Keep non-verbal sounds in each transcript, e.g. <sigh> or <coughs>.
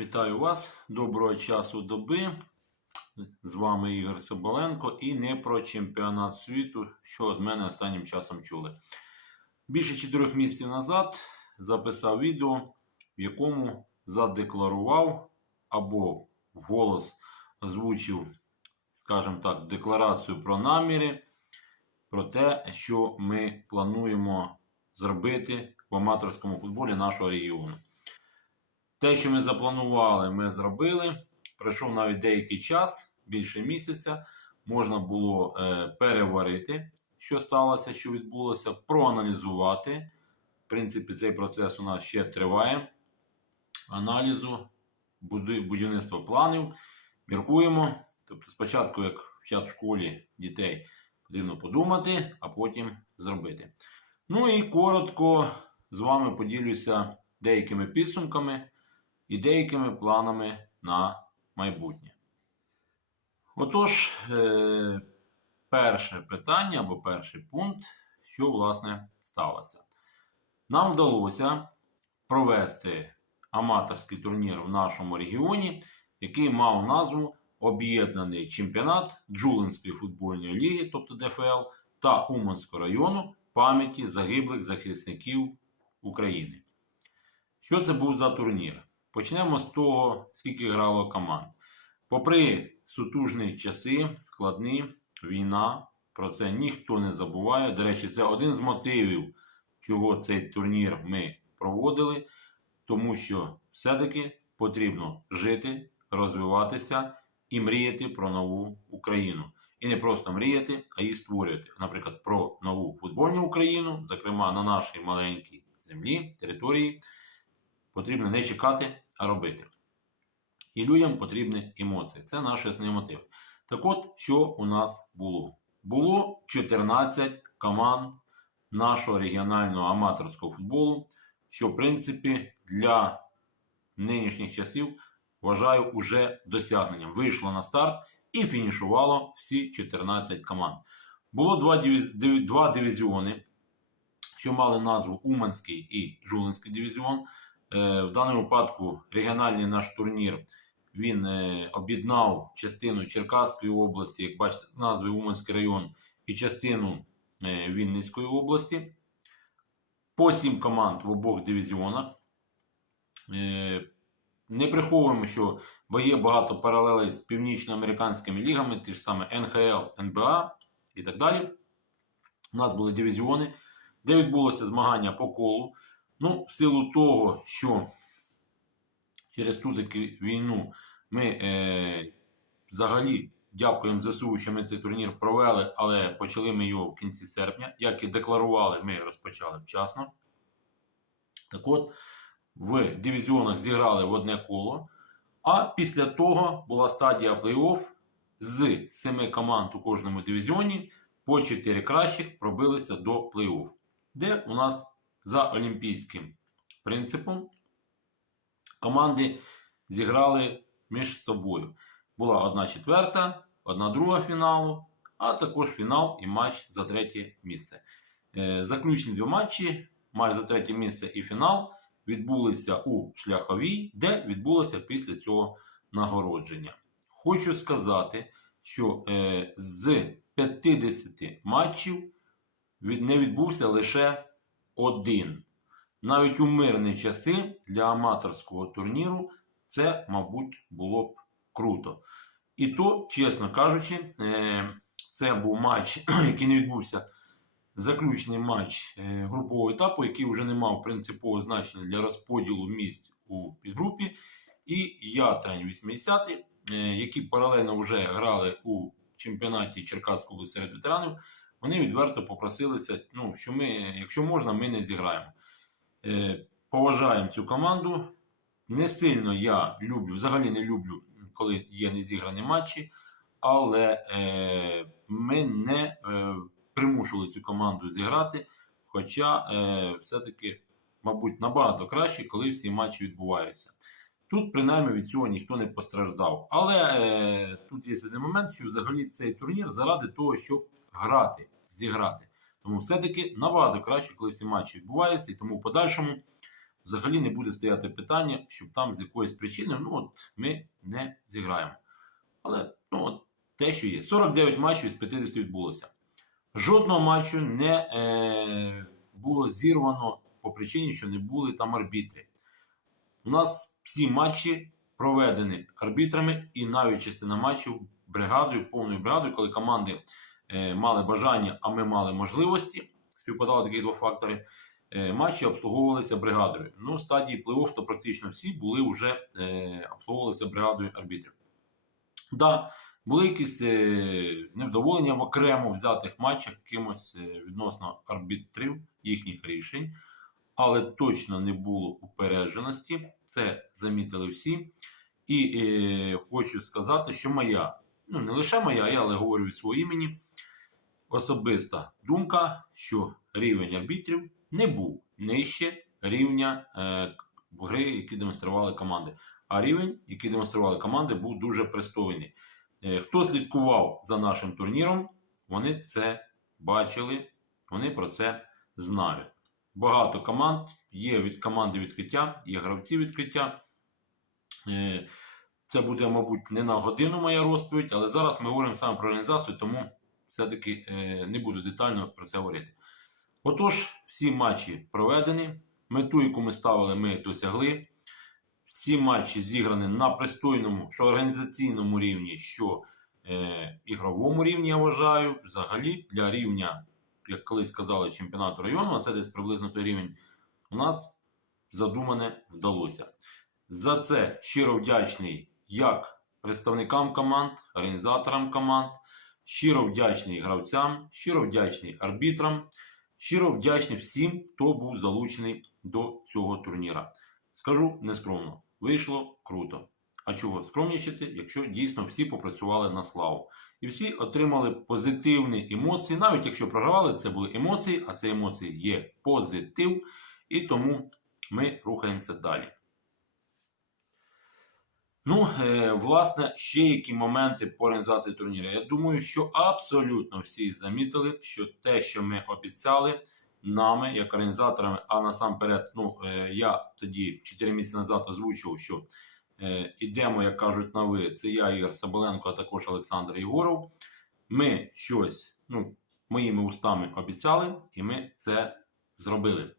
Вітаю вас, доброго часу доби. З вами Ігор Соболенко і не про чемпіонат світу, що від мене останнім часом чули. Більше чотирьох місяців назад записав відео, в якому задекларував або вголос озвучив, скажімо так, декларацію про наміри, про те, що ми плануємо зробити в аматорському футболі нашого регіону. Те, що ми запланували, ми зробили. Пройшов навіть деякий час, більше місяця. Можна було е, переварити, що сталося, що відбулося, проаналізувати. В принципі, цей процес у нас ще триває. Аналізу, будівництва планів. Міркуємо. Тобто, спочатку, як вчать в школі дітей, потрібно подумати, а потім зробити. Ну і коротко з вами поділюся деякими підсумками і деякими планами на майбутнє. Отож, е, перше питання або перший пункт, що власне сталося. Нам вдалося провести аматорський турнір в нашому регіоні, який мав назву Об'єднаний чемпіонат Джулинської футбольної ліги, тобто ДФЛ, та Уманського району пам'яті загиблих захисників України. Що це був за турнір? Почнемо з того, скільки грало команд. Попри сутужні часи, складні, війна, про це ніхто не забуває. До речі, це один з мотивів, чого цей турнір ми проводили, тому що все-таки потрібно жити, розвиватися і мріяти про нову Україну. І не просто мріяти, а її створювати. Наприклад, про нову футбольну Україну, зокрема на нашій маленькій землі, території, потрібно не чекати, а робити. І людям потрібні емоції. Це наш основний мотив. Так от, що у нас було? Було 14 команд нашого регіонального аматорського футболу, що, в принципі, для нинішніх часів вважаю уже досягненням. Вийшло на старт і фінішувало всі 14 команд. Було два, дивіз... два дивізіони, що мали назву Уманський і Жулинський дивізіон. Е, В даному випадку регіональний наш турнір він е, об'єднав частину Черкаської області, як бачите, з назви Уманський район, і частину е, Вінницької області. По сім команд в обох дивізіонах. Не приховуємо, що є багато паралелей з північноамериканськими лігами, ті ж саме НХЛ, НБА і так далі. У нас були дивізіони, де відбулося змагання по колу. Ну, в силу того, що через ту таки війну ми е, взагалі дякуємо ЗСУ, що ми цей турнір провели, але почали ми його в кінці серпня. Як і декларували, ми розпочали вчасно. Так от, в дивізіонах зіграли в одне коло. А після того була стадія плей-офф з семи команд у кожному дивізіоні. По 4 кращих пробилися до плей-офф, де у нас за олімпійським принципом команди зіграли між собою. Була одна четверта, одна друга фіналу, а також фінал і матч за третє місце. Е, Заключні два матчі, матч за третє місце і фінал відбулися у шляховій, де відбулося після цього нагородження. Хочу сказати, що е, з 50 матчів не відбувся лише один. Навіть у мирні часи для аматорського турніру це, мабуть, було б круто. І то, чесно кажучи, е, це був матч, <clears throat> який не відбувся. Заключний матч е, групового етапу, який вже не мав принципового значення для розподілу місць у підгрупі. І Ятрань 80 е, які паралельно вже грали у чемпіонаті Черкаської області серед ветеранів, вони відверто попросилися, ну, що ми, якщо можна, ми не зіграємо. Е, Поважаємо цю команду. Не сильно я люблю, взагалі не люблю, коли є незіграні матчі, але е, ми не е, примушували цю команду зіграти. Хоча е, все-таки, мабуть, набагато краще, коли всі матчі відбуваються. Тут, принаймні, від цього ніхто не постраждав. Але е, тут є один момент, що взагалі цей турнір заради того, щоб грати, зіграти. Тому все-таки набагато краще, коли всі матчі відбуваються, і тому в подальшому взагалі не буде стояти питання, щоб там з якоїсь причини ну, от, ми не зіграємо. Але ну, от, те, що є. 49 матчів з 50 відбулося. Жодного матчу не е, було зірвано по причині, що не були там арбітри. У нас всі матчі проведені арбітрами, і навіть частина матчів бригадою, повною бригадою, коли команди мали бажання, а ми мали можливості, співпадали такі два фактори. е, Матчі обслуговувалися бригадою. Ну, стадії плей-офф то практично всі були вже е, обслуговувалися бригадою арбітрів. Да, були якісь е, невдоволення в окремо взятих матчах кимось е, відносно арбітрів їхніх рішень, але точно не було упередженості. Це замітили всі. І е, хочу сказати, що моя, ну не лише моя, я але говорю від свого імені, особиста думка, що рівень арбітрів не був нижче рівня е, гри, які демонстрували команди. А рівень, який демонстрували команди, був дуже пристойний. Е, Хто слідкував за нашим турніром, вони це бачили, вони про це знають. Багато команд є від команди відкриття, є гравці відкриття. Е, Це буде, мабуть, не на годину моя розповідь, але зараз ми говоримо саме про організацію, тому все-таки е, не буду детально про це говорити. Отож, всі матчі проведені. Мету, яку ми ставили, ми досягли. Всі матчі зіграні на пристойному, що організаційному рівні, що е, ігровому рівні, я вважаю. Взагалі, для рівня, як колись сказали, чемпіонату району, а це десь приблизно той рівень, у нас задумане вдалося. За це щиро вдячний як представникам команд, організаторам команд, щиро вдячний гравцям, щиро вдячний арбітрам, щиро вдячний всім, хто був залучений до цього турніра. Скажу нескромно, вийшло круто. А чого скромнічити, якщо дійсно всі попрацювали на славу. І всі отримали позитивні емоції, навіть якщо програвали, це були емоції, а це емоції є позитив, і тому ми рухаємося далі. Ну, е, власне, ще які моменти по організації турніру. Я думаю, що абсолютно всі замітили, що те, що ми обіцяли нами, як організаторами, а насамперед, ну, е, я тоді 4 місяці назад озвучував, що е, ідемо, як кажуть, на ви. Це я, Ігор Соболенко, а також Олександр Єгоров. Ми щось, ну, моїми устами обіцяли, і ми це зробили.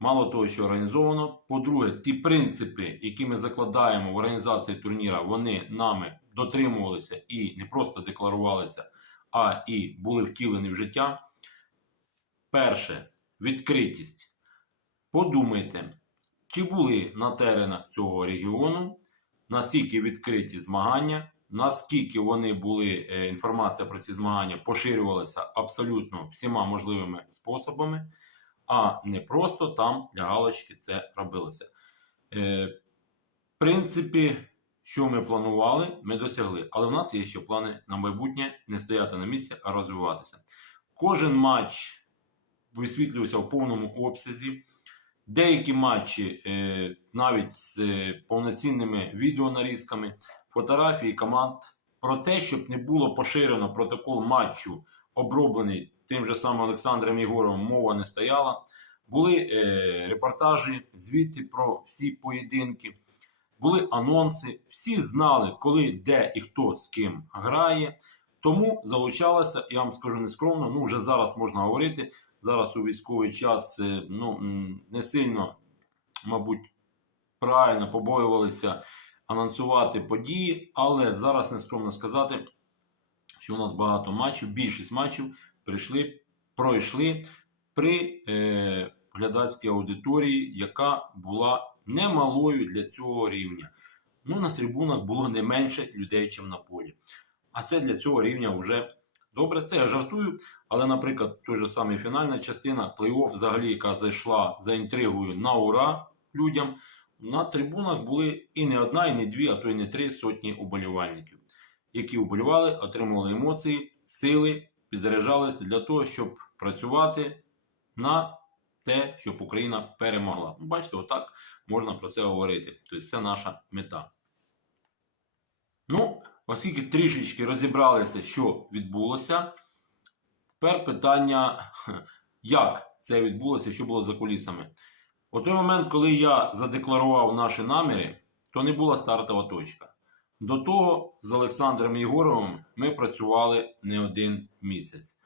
Мало того, що організовано. По-друге, ті принципи, які ми закладаємо в організації турніра, вони нами дотримувалися і не просто декларувалися, а і були втілені в життя. Перше відкритість. Подумайте, чи були на теренах цього регіону, наскільки відкриті змагання, наскільки вони були, е, інформація про ці змагання поширювалася абсолютно всіма можливими способами а не просто там для галочки це робилося. Е, в принципі, що ми планували, ми досягли. Але в нас є ще плани на майбутнє не стояти на місці, а розвиватися. Кожен матч висвітлювався в повному обсязі. Деякі матчі е, навіть з е, повноцінними відеонарізками, фотографії команд про те, щоб не було поширено протокол матчу, оброблений тим же самим Олександром Єгоровим, мова не стояла. Були е, репортажі, звіти про всі поєдинки, були анонси. Всі знали, коли, де і хто з ким грає. Тому залучалося, я вам скажу нескромно, ну вже зараз можна говорити. Зараз у військовий час е, ну, не сильно, мабуть, правильно побоювалися анонсувати події, але зараз нескромно сказати, що у нас багато матчів, більшість матчів прийшли, пройшли при е, глядацькій аудиторії, яка була немалою для цього рівня. Ну, на трибунах було не менше людей, ніж на полі. А це для цього рівня вже добре. Це я жартую. Але, наприклад, той же самий фінальна частина, плей-офф, взагалі, яка зайшла за інтригою на ура людям. На трибунах були і не одна, і не дві, а то й не три сотні уболівальників, які уболівали, отримували емоції, сили, підзаряджалися для того, щоб працювати на те, щоб Україна перемогла. Ну, бачите, отак можна про це говорити. Тобто це наша мета. Ну, оскільки трішечки розібралися, що відбулося, тепер питання, <laughs> як це відбулося, що було за кулісами. У той момент, коли я задекларував наші наміри, то не була стартова точка. До того з Олександром Єгоровим ми працювали не один місяць.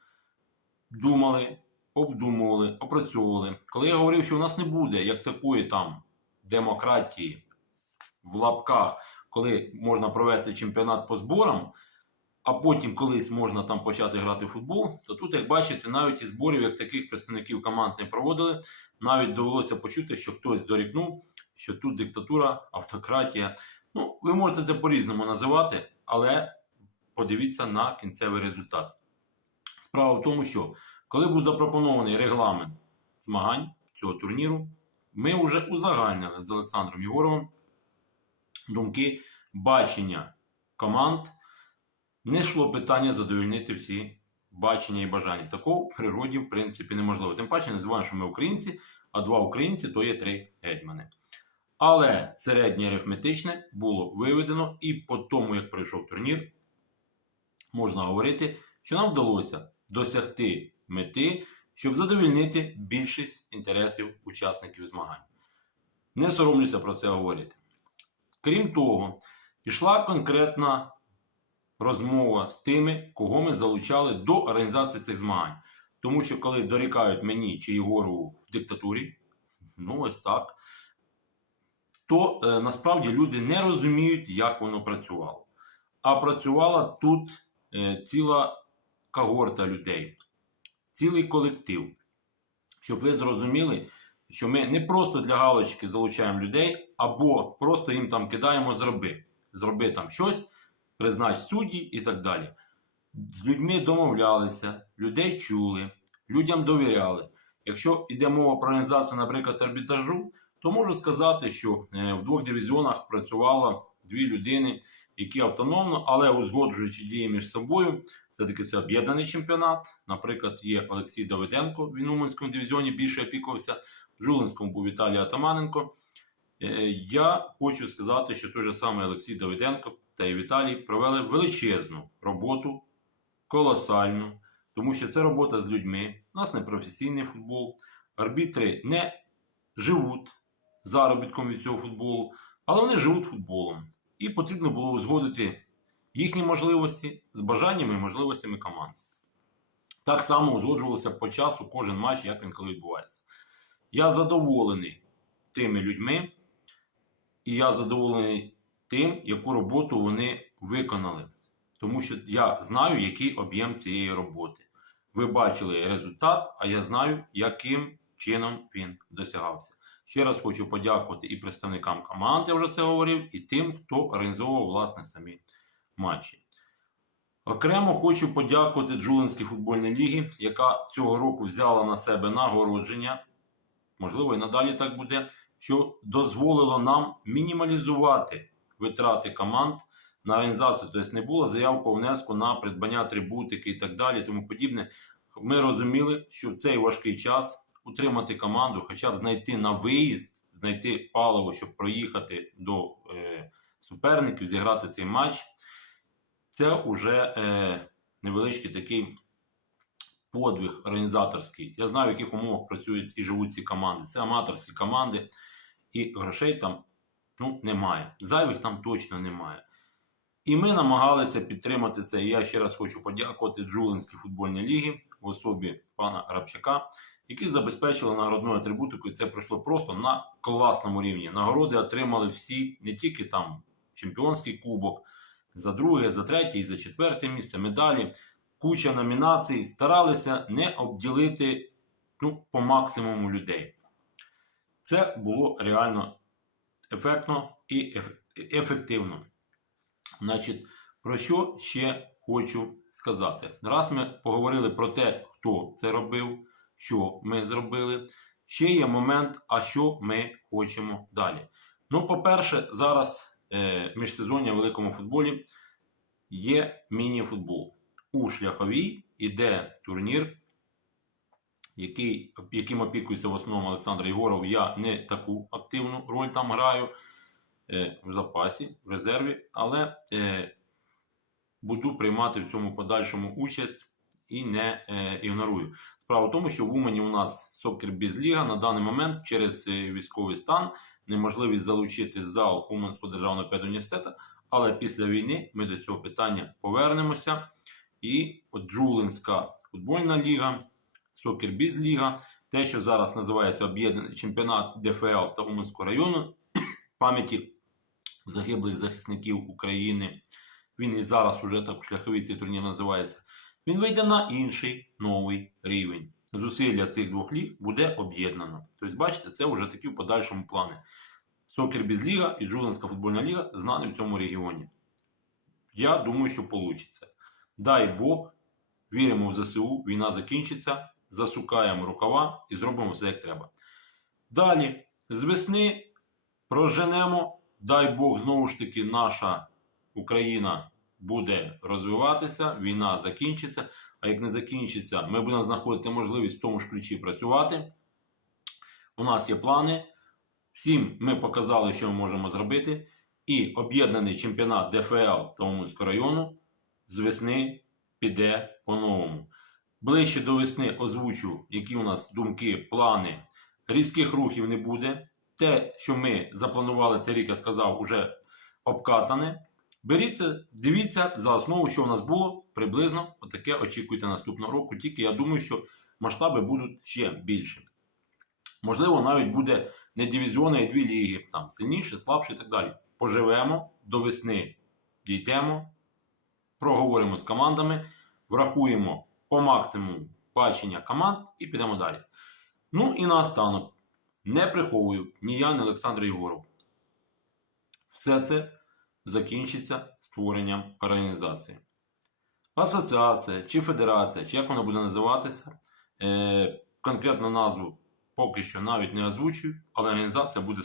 Думали, обдумували, опрацьовували. Коли я говорив, що у нас не буде як такої там демократії в лапках, коли можна провести чемпіонат по зборам, а потім колись можна там почати грати в футбол, то тут, як бачите, навіть і зборів, як таких представників команд не проводили, навіть довелося почути, що хтось дорікнув, що тут диктатура, автократія. Ну, ви можете це по-різному називати, але подивіться на кінцевий результат. Справа в тому, що коли був запропонований регламент змагань цього турніру, ми вже узагальнили з Олександром Єгоровим думки бачення команд. Не йшло питання задовольнити всі бачення і бажання. Такого в природі, в принципі, неможливо. Тим паче, називаємо, що ми українці, а два українці то є три гетьмани. Але середнє арифметичне було виведено, і по тому, як пройшов турнір, можна говорити, що нам вдалося досягти мети, щоб задовольнити більшість інтересів учасників змагань. Не соромлюся про це говорити. Крім того, йшла конкретна розмова з тими, кого ми залучали до організації цих змагань. Тому що коли дорікають мені чи Єгорову в диктатурі, ну ось так, то е, насправді люди не розуміють, як воно працювало. А працювала тут е, ціла когорта людей, цілий колектив. Щоб ви зрозуміли, що ми не просто для галочки залучаємо людей, або просто їм там кидаємо зроби. Зроби там щось, признач судді і так далі. З людьми домовлялися, людей чули, людям довіряли. Якщо йде мова про організацію, наприклад, арбітражу, то можу сказати, що е, в двох дивізіонах працювало дві людини, які автономно, але узгоджуючи дії між собою, все-таки це об'єднаний чемпіонат. Наприклад, є Олексій Давиденко в Уманському дивізіоні більше опікувався, в Жулинському був Віталій Атаманенко. Е, Я хочу сказати, що той же самий Олексій Давиденко та і Віталій провели величезну роботу, колосальну, тому що це робота з людьми. У нас не професійний футбол. Арбітри не живуть заробітком від цього футболу, але вони живуть футболом. І потрібно було узгодити їхні можливості з бажаннями і можливостями команд. Так само узгоджувалося по часу кожен матч, як він коли відбувається. Я задоволений тими людьми, і я задоволений тим, яку роботу вони виконали. Тому що я знаю, який об'єм цієї роботи. Ви бачили результат, а я знаю, яким чином він досягався. Ще раз хочу подякувати і представникам команд, я вже це говорив, і тим, хто організовував власне самі матчі. Окремо хочу подякувати Джулинській футбольній лігі, яка цього року взяла на себе нагородження. Можливо, і надалі так буде, що дозволило нам мінімалізувати витрати команд на організацію. Тобто не було заяв по внеску на придбання атрибутики і так далі, тому подібне. Ми розуміли, що в цей важкий час утримати команду, хоча б знайти на виїзд, знайти паливо, щоб проїхати до е, суперників, зіграти цей матч. Це вже е, невеличкий такий подвиг організаторський. Я знаю, в яких умовах працюють і живуть ці команди. Це аматорські команди, і грошей там ну, немає. Зайвих там точно немає. І ми намагалися підтримати це. Я ще раз хочу подякувати Джулинській футбольній лігі в особі пана Грабчака, які забезпечили нагородною атрибутикою. Це пройшло просто на класному рівні. Нагороди отримали всі, не тільки там чемпіонський кубок, за друге, за третє і за четверте місце, медалі, куча номінацій. Старалися не обділити ну, по максимуму людей. Це було реально ефектно і ефективно. Значить, про що ще хочу сказати? Раз ми поговорили про те, хто це робив, що ми зробили. Ще є момент, а що ми хочемо далі. Ну, по-перше, зараз е, міжсезоння в великому футболі є міні-футбол. У шляховій іде турнір, який, яким опікується в основному Олександр Єгоров. Я не таку активну роль там граю е, в запасі, в резерві, але е, буду приймати в цьому подальшому участь і не е, ігнорую. Справа в тому, що в Умані у нас Сокер Ліга на даний момент через е, військовий стан неможливість залучити зал Уманського державного педуніверситету, але після війни ми до цього питання повернемося. І от Джулинська футбольна ліга, Сокер Ліга, те, що зараз називається об'єднаний чемпіонат ДФЛ та Уманського району <coughs> пам'яті загиблих захисників України. Він і зараз уже так шляховий цей турнір називається. Він вийде на інший новий рівень. Зусилля цих двох ліг буде об'єднано. Тобто, бачите, це вже такі в подальшому плани. Сокер Ліга і Джулинська футбольна ліга знані в цьому регіоні. Я думаю, що вийде. Дай Бог, віримо в ЗСУ, війна закінчиться, засукаємо рукава і зробимо все як треба. Далі, з весни проженемо. Дай Бог, знову ж таки, наша Україна буде розвиватися, війна закінчиться. А як не закінчиться, ми будемо знаходити можливість в тому ж ключі працювати. У нас є плани. Всім ми показали, що ми можемо зробити. І об'єднаний чемпіонат ДФЛ та Уманського району з весни піде по-новому. Ближче до весни озвучу, які у нас думки, плани. Різких рухів не буде. Те, що ми запланували цей рік, я сказав, уже обкатане. Беріться, дивіться за основу, що у нас було приблизно отаке очікуйте наступного року. Тільки я думаю, що масштаби будуть ще більші. Можливо, навіть буде не дивізіони, а дві ліги, там сильніше, слабше і так далі. Поживемо до весни, дійдемо, проговоримо з командами, врахуємо по максимуму бачення команд і підемо далі. Ну і наостанок, не приховую ні я, ні Олександр Єгоров. Все це закінчиться створенням організації. Асоціація чи федерація, чи як вона буде називатися, е, конкретну назву поки що навіть не озвучую, але організація буде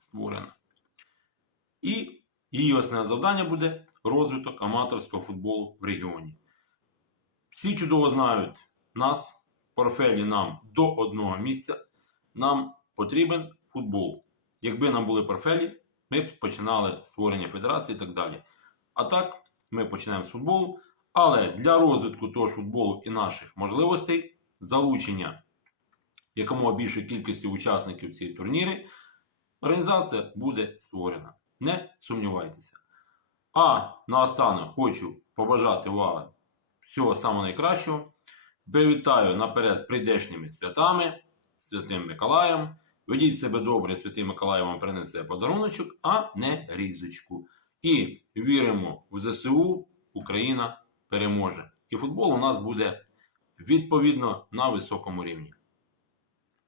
створена. І її основне завдання буде розвиток аматорського футболу в регіоні. Всі чудово знають нас, портфелі нам до одного місця. Нам потрібен футбол. Якби нам були портфелі, ми починали створення федерації і так далі. А так, ми починаємо з футболу. Але для розвитку того ж футболу і наших можливостей, залучення якомога більшої кількості учасників цієї турніри, організація буде створена. Не сумнівайтеся. А наостанок хочу побажати вам всього самого найкращого. Привітаю наперед з прийдешніми святами, Святим Миколаєм. Ведіть себе добре, Святий Миколай вам принесе подаруночок, а не різочку. І віримо в ЗСУ, Україна переможе. І футбол у нас буде відповідно на високому рівні.